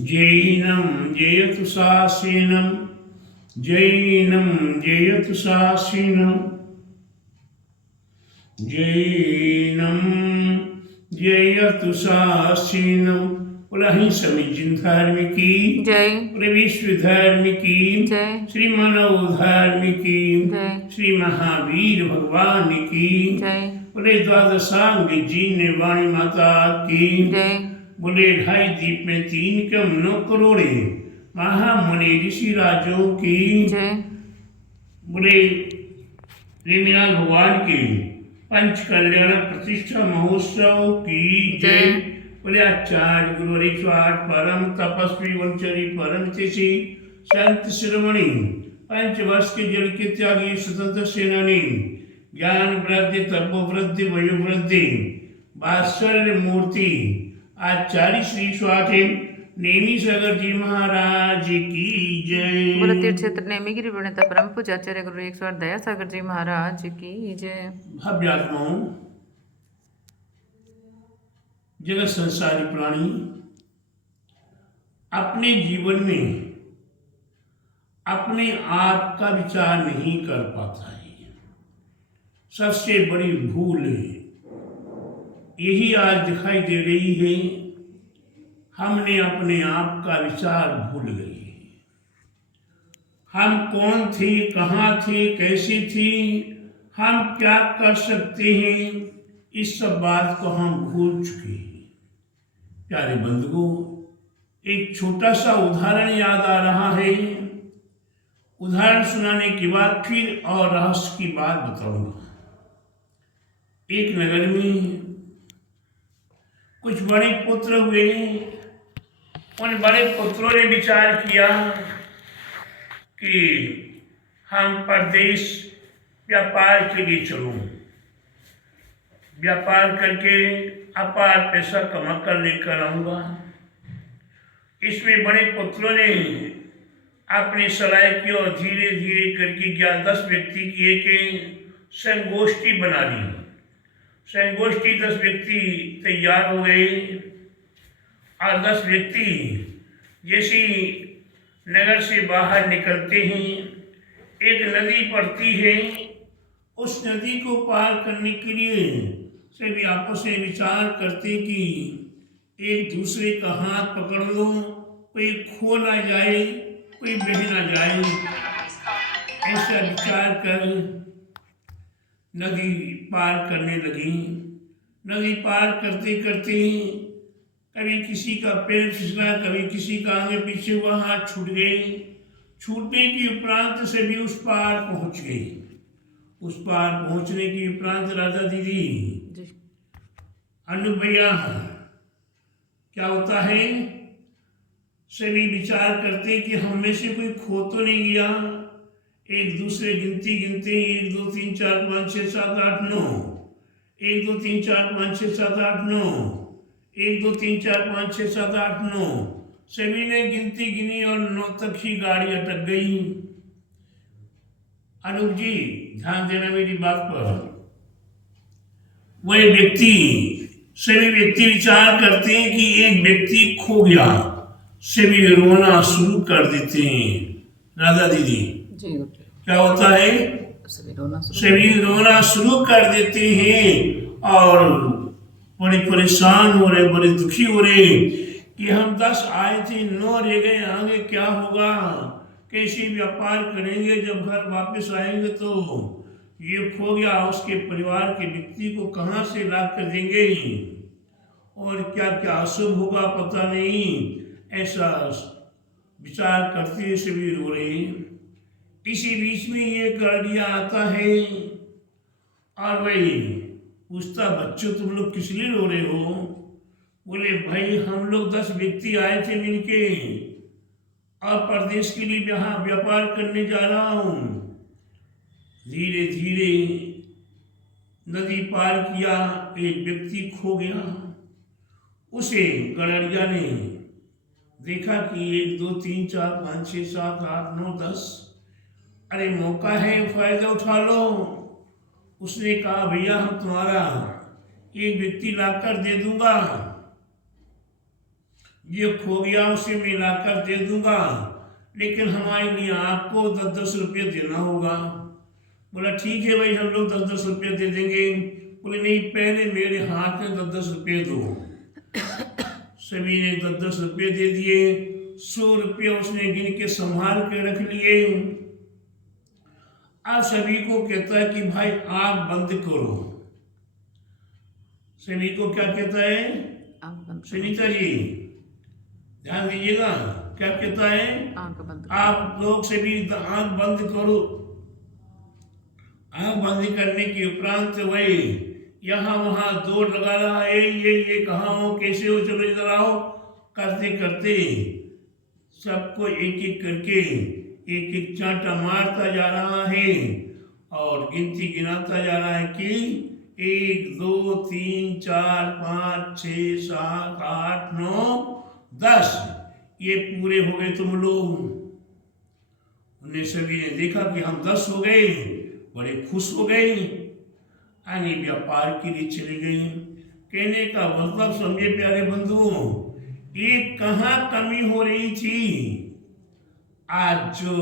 जैनं जयतु शासेनं जैनं जयतु शासेनं जैनं जयतु शासेनं। बोला ही समीचीन धर्म की जय, पूरे विश्व धर्म की जय, श्री मानव धर्म की जय, श्री महावीर भगवान की जय, बोले द्वादशांग जी ने वाणी माता की जय, बोले 2.5 दीप में 3 कम 9 करोड़े महामुनि ऋषि राजों की जय, बोले प्रेमीलाल भगवान के पंच कल्याण प्रतिष्ठा महोत्सव की जय। बोले आचार्य गुरु स्वाट परम तपस्वी वंचरी परम तिथि संत शिरोमणि 5 वर्ष के जल के त्यागी स्वतंत्र सेनानी ज्ञान वृद्धि तप वृद्धि वयो वृद्धि वात्सल्य मूर्ति आचार्य श्री स्वाटे नेमी सागर जी महाराज की जय। बोलो तीर्थ क्षेत्र नेमीगिरी प्रणेता परम पूज्य आचार्य गुरु 108 दया सागर जी महाराज की जय। भव्यात्माओं, जगत संसारी प्राणी अपने जीवन में अपने आप का विचार नहीं कर पाता है। सबसे बड़ी भूल यही आज दिखाई दे रही है। हमने अपने आप का विचार भूल गए। हम कौन थे, कहाँ थे, कैसे थे, हम क्या कर सकते हैं, इस सब बात को हम भूल चुके हैं। प्यारे बंधुओं, एक छोटा सा उदाहरण याद आ रहा है। उदाहरण सुनाने के बाद फिर और रहस्य की बात बताऊंगा। एक नगर में कुछ बड़े पुत्र हुए। उन बड़े पुत्रों ने विचार किया कि हम परदेश व्यापार के लिए चलूं, व्यापार करके अपार पैसा कमा कर लेकर आऊंगा। इसमें बड़े पुत्रों ने अपनी सलाह की और धीरे धीरे करके 10 व्यक्ति की एक संगोष्ठी बना ली। संगोष्ठी 10 व्यक्ति तैयार हो गए और 10 व्यक्ति जैसे नगर से बाहर निकलते हैं, एक नदी पड़ती है। उस नदी को पार करने के लिए सभी आपस में विचार करते कि एक दूसरे का हाथ पकड़ लो, कोई खो ना जाए, कोई बह ना जाए। ऐसा विचार कर नदी पार करने लगी। नदी पार करते करते कभी किसी का पैर फिसला, कभी किसी का आगे पीछे हुआ, हाथ छूट गए। छूटने के उपरांत से भी उस पार पहुंच गए। उस पार पहुंचने के उपरांत राधा दीदी, अनु भैया, क्या होता है, सभी विचार करते कि हम में से कोई खो तो नहीं गया। एक दूसरे गिनती गिनते 1 2 3 4 5 6 7 8 9, 1 2 3 4 5 6 7 8 9, 1 2 3 4 5 6 7 8 9। सभी ने गिनती गिनी और 9 तक ही गाड़ी अटक गई। अनूप जी, ध्यान देना मेरी बात पर। वह व्यक्ति, सभी व्यक्ति विचार करते हैं कि एक व्यक्ति खो गया, सभी रोना शुरू कर देते हैं। राधा दीदी, क्या होता है, सभी रोना शुरू कर देते हैं और बड़े परेशान हो रहे, बड़े दुखी हो रहे कि हम 10 आए थे, 9 रह गए, आगे क्या होगा, कैसे व्यापार करेंगे, जब घर वापस आएंगे तो ये खो गया, उसके परिवार के व्यक्ति को कहाँ से ला कर देंगे और क्या क्या अशुभ होगा पता नहीं। ऐसा विचार करते सभी रो रहे। इसी बीच में ये गाड़िया आता है और वही पूछता, बच्चों तुम लोग किस लिए रो रहे हो? बोले भाई हम लोग 10 व्यक्ति आए थे मिलके और परदेश के लिए यहाँ व्यापार करने जा रहा हूँ। धीरे धीरे नदी पार किया, एक व्यक्ति खो गया। उसे गड़रिया ने देखा कि 1 2 3 4 5 6 7 8 9 10, अरे मौका है, फायदा उठा लो। उसने कहा भैया हम तुम्हारा एक व्यक्ति लाकर दे दूंगा। ये खो गया उसे मिलाकर दे दूंगा, लेकिन हमारे लिए आपको 10-10 रुपये देना होगा। बोला ठीक है भाई, हम लोग 10-10 रुपये दे देंगे। बोले नहीं, पहले मेरे हाथ में 10-10 रुपये दो। सभी ने 10-10 रुपये दे दिए। 100 रुपये उसने गिन के संभाल के रख लिए। अब सभी को कहता है कि भाई आग बंद करो। सभी को क्या कहता है सुनीता जी, ध्यान दीजिएगा, क्या कहता है? आप लोग सभी आंख बंद करो। आंख बंद करने के उपरांत वही यहाँ वहां दौड़ लगा रहा है, ये कहाँ हो, कैसे हो, चलो इधर आओ। करते करते सबको एक एक करके एक एक चांटा मारता जा रहा है और गिनती गिनाता जा रहा है कि 1 2 3 4 5 6 7 8 9 10, ये पूरे हो गए तुम लोग। उन्हें सभी ने देखा कि हम 10 हो गए, बड़े खुश हो गए। अन्य व्यापार के लिए चले गए। कहने का मतलब समझे प्यारे बंधुओं, ये कहाँ कमी हो रही थी? आज जो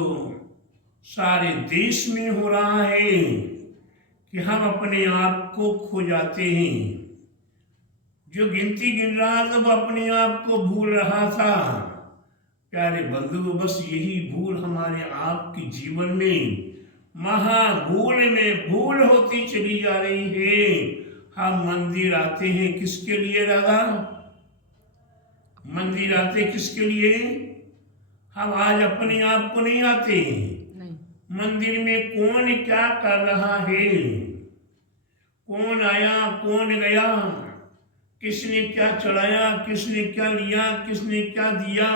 सारे देश में हो रहा है कि हम अपने आप को खो जाते हैं। जो गिनती गिन रहा था वो अपने आप को भूल रहा था। प्यारे बंधु, बस यही भूल हमारे आपके जीवन में महाभूल में भूल होती चली जा रही है। हम मंदिर आते हैं किसके लिए दादा? मंदिर आते किसके लिए? हम आज अपने आप को नहीं आते। मंदिर में कौन क्या कर रहा है, कौन आया कौन गया, किसने क्या चढ़ाया, किसने क्या लिया, किसने क्या दिया,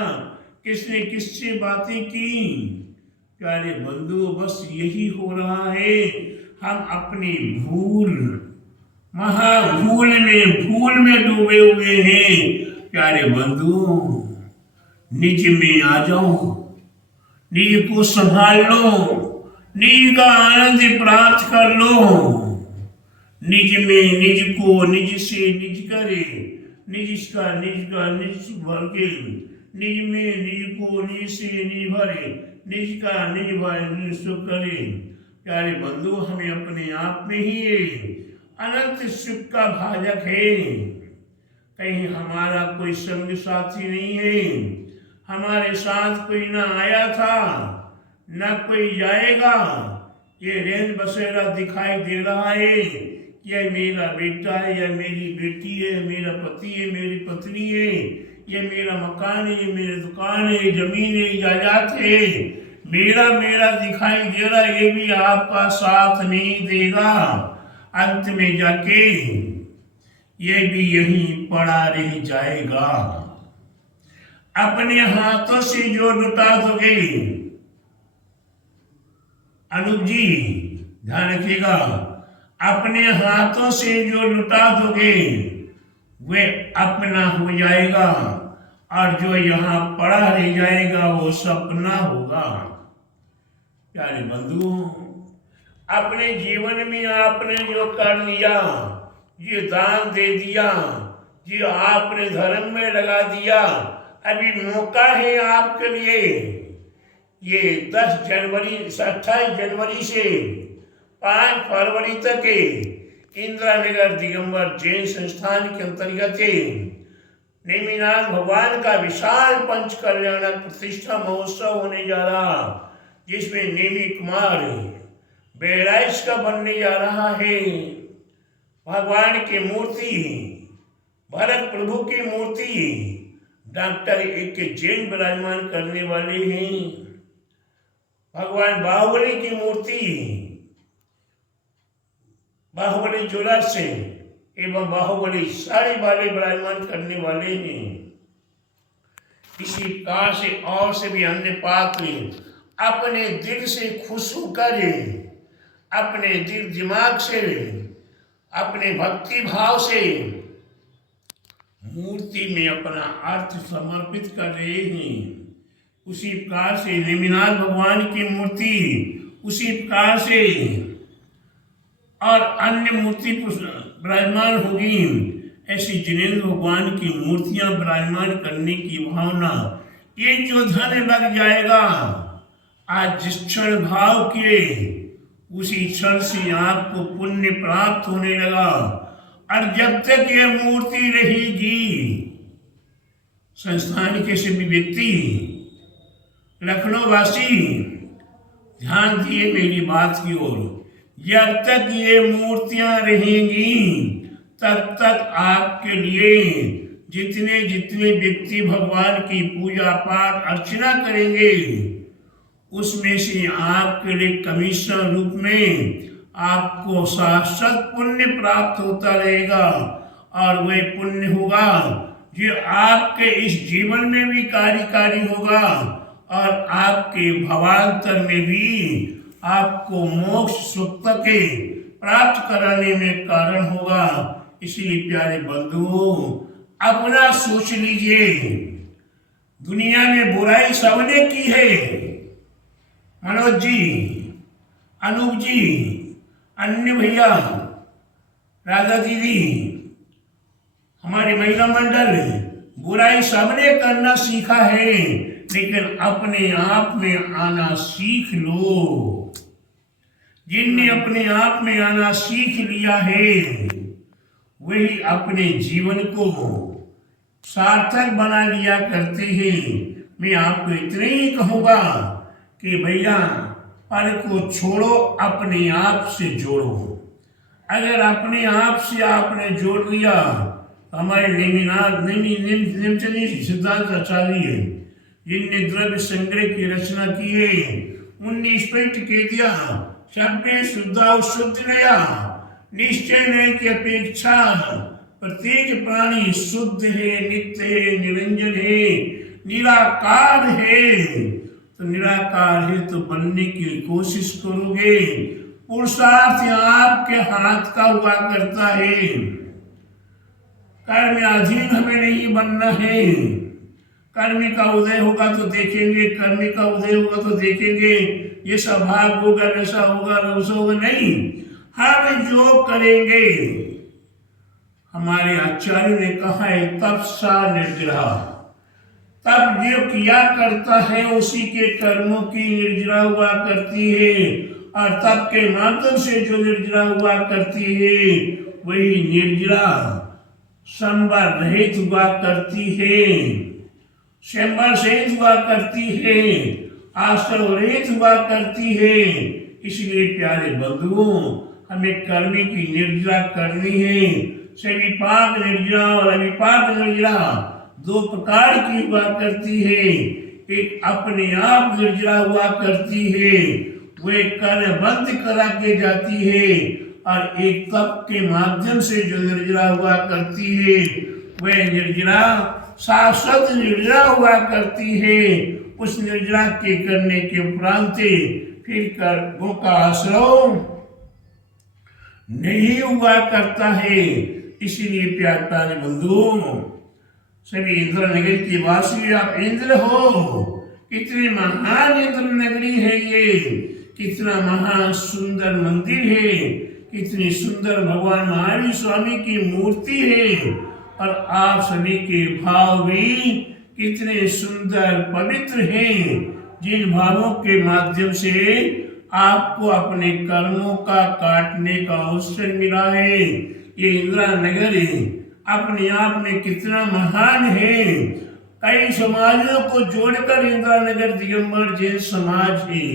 किसने किससे बातें की। प्यारे बंधु, बस यही हो रहा है। हम अपनी भूल महाभूल में डूबे हुए हैं। प्यारे बंधु, निज में आ जाओ, निज को संभाल लो, निज का आनंद प्राप्त कर लो। निज में निज को निज से निज करे, निज का निज भर के, निज में निज को निज से निज भरे, निज का निज भर निज सुख करे। प्यारे बंधु, हमें अपने आप में ही अनंत सुख का भाजक है। कहीं हमारा कोई संग साथी नहीं है, हमारे साथ कोई ना आया था ना कोई जाएगा। ये रेंज बसेरा दिखाई दे रहा है, यह मेरा बेटा है, यह मेरी बेटी है, मेरा पति है, मेरी पत्नी है, ये मेरा मकान है, ये मेरी दुकान है, जमीन है, जायदाद है। मेरा दिखाई दे रहा, ये भी आपका साथ नहीं देगा। अंत में जाके ये भी यहीं पड़ा रह जाएगा। अपने हाथों से जो लुटा दोगे, अनूप जी ध्यान रखिएगा, अपने हाथों से जो लुटा दोगे वे अपना हो जाएगा, और जो यहाँ पड़ा रह जाएगा वो सपना होगा। प्यारे बंधु, अपने जीवन में आपने जो कर लिया, ये दान दे दिया, जो आपने धर्म में लगा दिया, अभी मौका है आपके लिए। ये 10 जनवरी 28 जनवरी से 5 फरवरी तक इंदिरा नगर दिगंबर जैन संस्थान के अंतर्गत नेमिनाथ भगवान का विशाल पंच कल्याणक प्रतिष्ठा महोत्सव होने जा रहा, जिसमें नेमी कुमार बहराइच का बनने जा रहा है। भगवान की मूर्ति, भरत प्रभु की मूर्ति डॉक्टर एक जैन विराजमान करने वाले हैं। भगवान बाहुबली की मूर्ति बाहुबली ज्वेलर्स से एवं बाहुबली साड़ी वाले विराजमान करने वाले हैं। इसी प्रकार से और से भी अन्य पात्र अपने दिल से खुश होकर, अपने दिल दिमाग से, अपने भक्ति भाव से मूर्ति में अपना अर्थ समर्पित कर रहे हैं। उसी प्रकार से नेमिनाथ भगवान की मूर्ति, उसी प्रकार से और अन्य मूर्ति विराजमान होगी। ऐसी जिनेंद्र भगवान की मूर्तियां विराजमान करने की भावना, ये जो धन लग जाएगा, आज जिस क्षण भाव किए उसी क्षण से आपको पुण्य प्राप्त होने लगा। और जब तक यह मूर्ति रहेगी, संस्थान के सभी व्यक्ति, लखनऊ वासी ध्यान दिए मेरी बात की ओर, जब तक ये मूर्तियां रहेंगी तब तक आपके लिए जितने जितने व्यक्ति भगवान की पूजा पाठ अर्चना करेंगे, उसमें से आपके लिए कमीशन रूप में आपको शाश्वत पुण्य प्राप्त होता रहेगा। और वह पुण्य होगा जो आपके इस जीवन में भी कार्यकारी होगा और आपके भवांतर में भी आपको मोक्ष सुख के प्राप्त कराने में कारण होगा। इसलिए प्यारे बंधुओं, अपना सोच लीजिए, दुनिया में बुराई सबने की है। मनोज जी, अनूप जी, अन्य भैया, राधा दीदी, हमारी महिला मंडल, बुराई सबने करना सीखा है, लेकिन अपने आप में आना सीख लो। जिनने अपने आप में आना सीख लिया है वही अपने जीवन को सार्थक बना लिया करते हैं। मैं आपको इतना ही कहूँगा कि भैया, पल को छोड़ो, अपने आप से जोड़ो। अगर अपने आप से आपने जोड़ लिया, हमारे नेमिचंद सिद्धांत आचार्य जिनने द्रव्य संग्रह की रचना की है, उनने स्पष्ट कह दिया, सभ्य शुद्धा शुद्ध नया निश्चय नय की अपेक्षा प्रत्येक प्राणी शुद्ध है, नित्य है, निरंजन है, निराकार है। तो निराकार है तो बनने की कोशिश करोगे, पुरुषार्थ आपके हाथ का हुआ करता है। कर्म अधीन हमें नहीं बनना है। कर्म का उदय होगा तो देखेंगे, कर्म का उदय होगा तो देखेंगे ये सब भाग होगा, ऐसा होगा, वैसा होगा, नहीं। हम जो करेंगे, हमारे आचार्य ने कहा है, तपसा निर्जरा, तब जो किया करता है उसी के कर्मों की निर्जरा हुआ करती है, और तप के माध्यम से जो निर्जरा हुआ करती है वही निर्जरा संबर रहित हुआ करती है, संबर सहित हुआ करती है, आश्रय रहित हुआ करती है। इसलिए प्यारे बंधुओं, हमें कर्म की निर्जरा करनी है। सविपाक निर्जरा और अविपाक निर्जरा दो प्रकार की हुआ करती है। एक अपने आप निर्जरा हुआ करती है, वे कर्म बंद करा के जाती है, और एक तप के माध्यम से जो निर्जरा हुआ करती है वह निर्जरा शाश्वत निर्जरा हुआ करती है। उस निर्जरा के करने के उपरांत फिर कर्मों का आश्रय नहीं हुआ करता है। इसीलिए प्यारे बंधुओं, सभी इंद्र नगरी के वासी, आप इंद्र हो। कितनी महान इंद्र नगरी है ये, कितना महान सुंदर मंदिर है, कितनी सुंदर भगवान महावीर स्वामी की मूर्ति है, और आप सभी के भाव भी कितने सुंदर पवित्र हैं, जिन भावों के माध्यम से आपको अपने कर्मों का काटने का अवसर मिला है। ये इंदिरा नगर अपने आप में कितना महान है। कई समाजों को जोड़कर इंदिरा नगर दिगंबर जैन समाज है।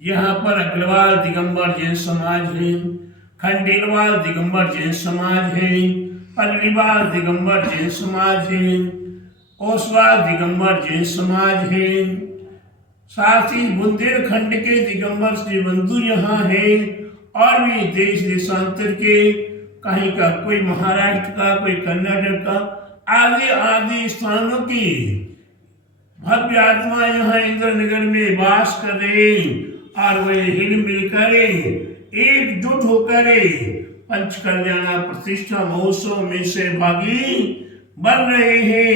यहाँ पर अग्रवाल दिगंबर जैन समाज है, खंडेलवाल दिगंबर जैन समाज है, पल्लीवाल दिगंबर जैन समाज है, ओसवाल दिगंबर जैन समाज है, साथ ही बुंदेलखंड के दिगंबर श्री बंधु यहाँ है, और भी देश देशांतर के, कहीं का कोई महाराष्ट्र का, कोई कर्नाटक का, आदि आदि स्थानों की भव्य आत्मा यहाँ इंद्र नगर में वास कर रहे, और वे हिल मिलकर एकजुट होकर पंच कल्याणा प्रतिष्ठा महोत्सव में सहभागी बन रहे हैं।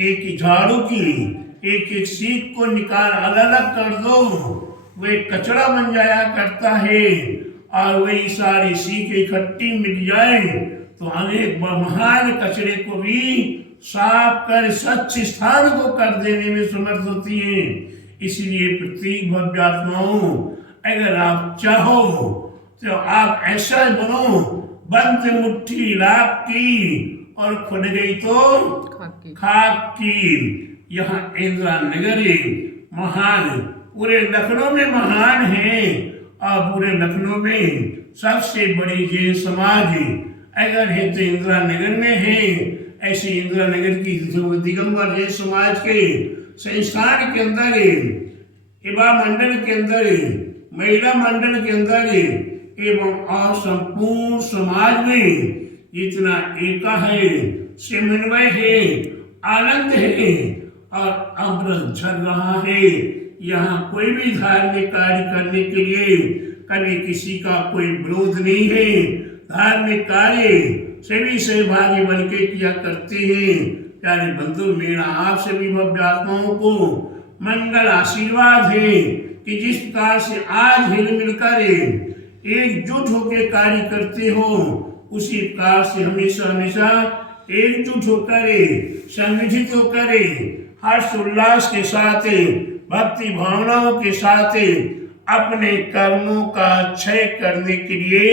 एक झाड़ू की एक एक सीख को निकाल अलग अलग कर दो, वे कचरा बन जाया करता है, और वही सारी सीख इकट्ठी मिल जाए तो अनेक महान कचरे को भी साफ कर स्वच्छ स्थान को कर देने में समर्थ होती है। इसलिए प्रत्येक भव्य आत्माओं, अगर आप चाहो तो आप ऐसा बनो, बंद मुट्ठी लाभ की और खुल गई तो खाक की। यहाँ इंदिरा नगर महान, पूरे लखनऊ में महान है, और पूरे लखनऊ में सबसे बड़ी जैन समाज अगर है तो इंदिरा नगर में है। ऐसे इंदिरा नगर की दिगंबर जैन समाज के संस्थान के अंदर, युवा मंडल के अंदर, महिला मंडल के अंदर एवं और संपूर्ण समाज में इतना एका है, समन्वय है, आनंद है और अमृत झर रहा है। यहाँ कोई भी धार्मिक कार्य करने के लिए कभी किसी का कोई विरोध नहीं है। धार्मिक कार्य सभी सहभागी बन के किया करते हैं। प्यारे बंधु, मेरा आप सभी भव्य आत्माओं को मंगल आशीर्वाद है कि जिस प्रकार से आज हिल मिलकर एकजुट होकर कार्य करते हो, उसी प्रकार से हमेशा हमेशा एकजुट होकर, संगठित होकर, हर्ष उल्लास के साथ, भक्ति भावनाओं के साथ अपने कर्मों का क्षय करने के लिए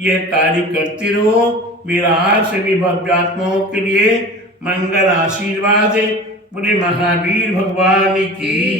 यह कार्य करते रहो। मेरा आप सभी भव्य आत्माओं के लिए मंगल आशीर्वाद। पूरे महावीर भगवान की